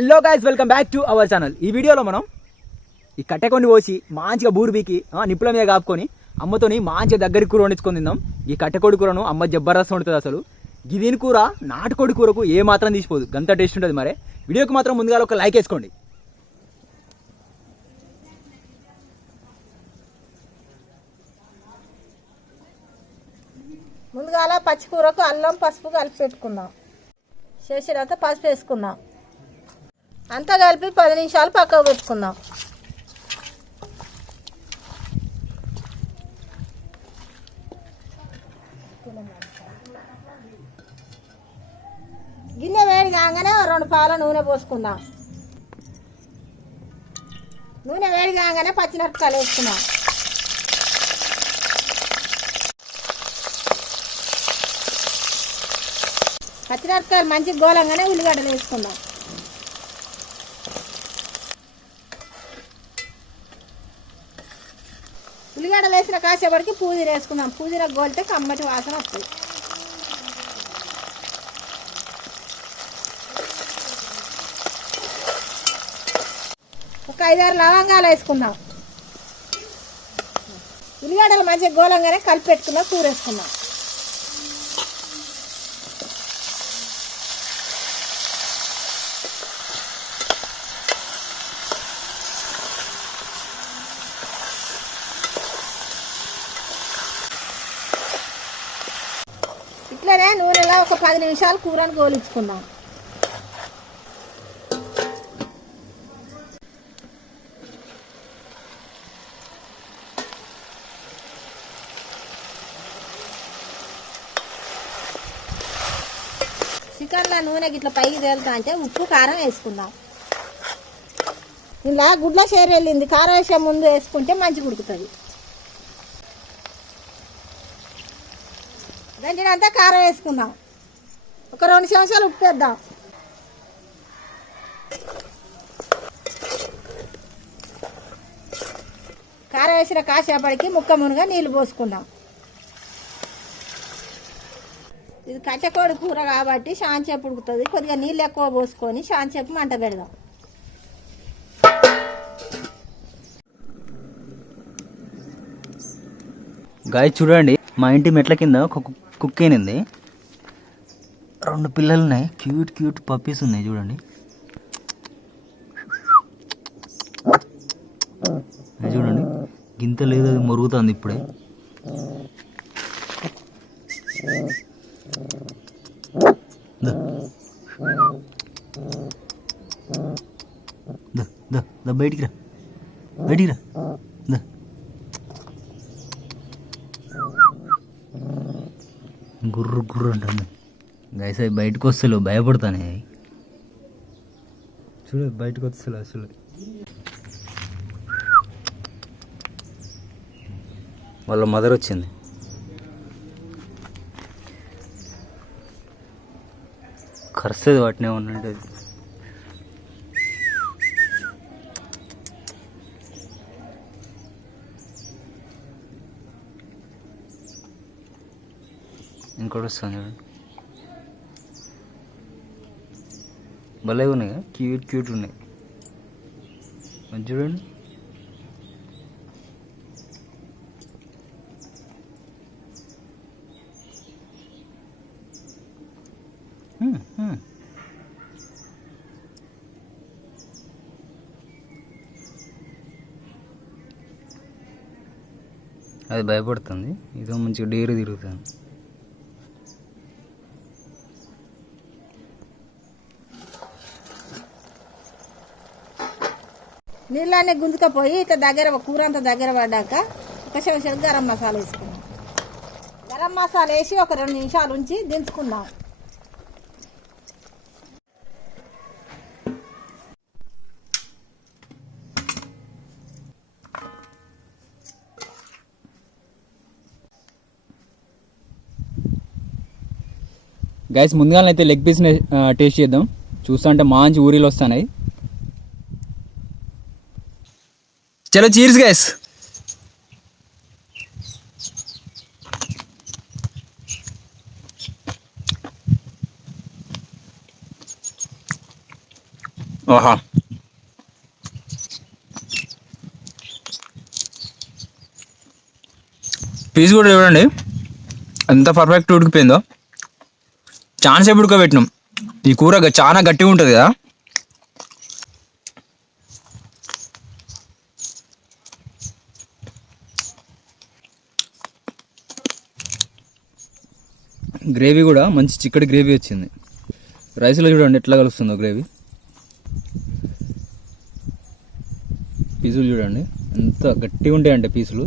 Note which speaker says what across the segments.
Speaker 1: Hello guys welcome back to our channel ఈ వీడియోలో మనం ఈ కట్టెకొని పోసి మంచిగా బూరు బీకి నిప్పుల మీద కాపుకొని అమ్మతోని మంచిగా దగ్గరికి కూర వండించుకొని తిందాం. ఈ కట్టెకోడి కూరను అమ్మ జబర్దస్త్ వండుతుంది అసలు. గిదిని కూర నాటుకోడి కూరకు ఏ మాత్రం తీసిపోదు. గంత టేస్ట్ ఉంటుంది మరి. వీడియోకి మాత్రం ముందుగా ఒక లైక్ వేసుకోండి.
Speaker 2: ముందుగాల పచ్చికూరకు అల్లం పసుపు కలిపి పెట్టుకుందాం. చేసేటంతా పసుపు వేసుకుందాం. అంతా కలిపి పది నిమిషాలు పక్కకు పెట్టుకుందాం. గిన్నె వేడి కాగానే రెండు పాల నూనె పోసుకుందాం. నూనె వేడి కాగానే పచ్చిమిరపకాయలు వేసుకుందాం. పచ్చిమిరపకాయలు మంచి గోలంగానే ఉల్లిగడ్డలు వేసుకుందాం. ఉల్లిగడ్డలు వేసిన కాసేపటికి పూజీర వేసుకుందాం పూజీర గోలితే కమ్మటి వాసన వస్తుంది. ఒక ఐదారు లవంగాలు వేసుకుందాం. ఉల్లిగడ్డలు మంచిగా గోలంగానే కలిపి పెట్టుకుందాం కూర వేసుకుందాం. ఇట్లనే నూనెలో ఒక పది నిమిషాలు కూరను గోలించుకుందాం. చికెన్లో నూనె గిట్ల పైకి తేలుతా అంటే ఉప్పు కారం వేసుకుందాం. ఇలా గుడ్ల షేర్ వెళ్ళింది. కారం వేసే ముందు వేసుకుంటే మంచిగా ఉడుకుతుంది. వెంటనంతా కారం వేసుకుందాం. ఒక రెండు చెంచాలు ఉప్పు వేద్దాం. కారం వేసిన కాసేపటికి ముక్క మునుగా నీళ్ళు పోసుకుందాం. ఇది కట్టెకోడి కూర కాబట్టి శాంచేపు ఉడుకుతుంది. కొద్దిగా నీళ్ళు ఎక్కువ పోసుకొని శాంచేపు మంట పెడదాం.
Speaker 1: గాయ చూడండి మా ఇంటి మెట్ల కింద ఒక కుక్- కుక్క రెండు పిల్లలు ఉన్నాయి క్యూట్ క్యూట్ పప్పీస్ ఉన్నాయి చూడండి. చూడండి. గింత లేదు అది మరుగుతుంది ఇప్పుడే. దా. బయటికి రా. బయటికి రా. గుర్రు గుర్రు అంటుంది. గైస్ అవి బయటకు వస్తలేవు భయపడతానే. అవి చూడు బయటకు వస్తలే అసలు. వాళ్ళ మదర్ వచ్చింది. కరుస్తుంది వాటిని ఏమన్నా కూడా వస్తుంది చూడండి భలే ఉన్నాయి. కదా క్యూట్ క్యూట్ ఉన్నాయి. మంచి చూడండి. అది భయపడుతుంది. ఇదో మంచిగా డేరు తిరుగుతుంది.
Speaker 2: నీళ్ళనే గుంజుకపోయి ఇట్లా దగ్గర కూర అంతా దగ్గర పడ్డాక ఒక చెంచా గరం మసాలా వేసుకున్నాం. గరం మసాలా వేసి ఒక రెండు నిమిషాలు ఉంచి దించుకున్నాం.
Speaker 1: గైస్ ముందుగానైతే అయితే లెగ్ పీస్ టేస్ట్ చేద్దాం. చూస్తుంటే మంచి ఊరిలో వస్తున్నాయి చలో చీర్స్ గైస్ ఓహా పీస్ కూడా చూడండి ఎంత పర్ఫెక్ట్ ఉడికిపోయిందో. ఛాన్స్ సేపు ఉడకబెట్టినాం. ఈ కూర చాలా గట్టిగా ఉంటుంది కదా. గ్రేవీ కూడా మంచి చిక్కటి గ్రేవీ వచ్చింది. రైస్లో చూడండి ఎట్లా కలుస్తుందో గ్రేవీ. పీసులు చూడండి ఎంత గట్టిగా ఉంటాయి అంటే పీసులు.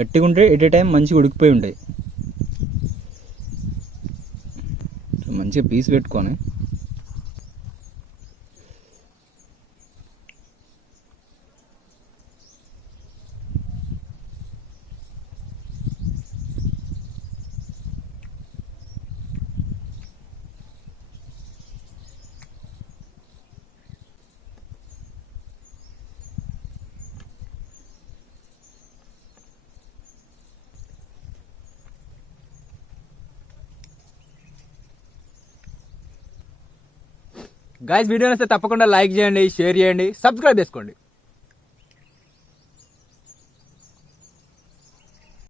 Speaker 1: గట్టిగా ఉంటే ఎట్ ఏ టైం మంచిగా ఉడికిపోయి ఉంటాయి. మంచిగా పీస్ పెట్టుకొని గాయస్ వీడియో నచ్చితే తప్పకుండా లైక్ చేయండి షేర్ చేయండి సబ్స్క్రైబ్ చేసుకోండి.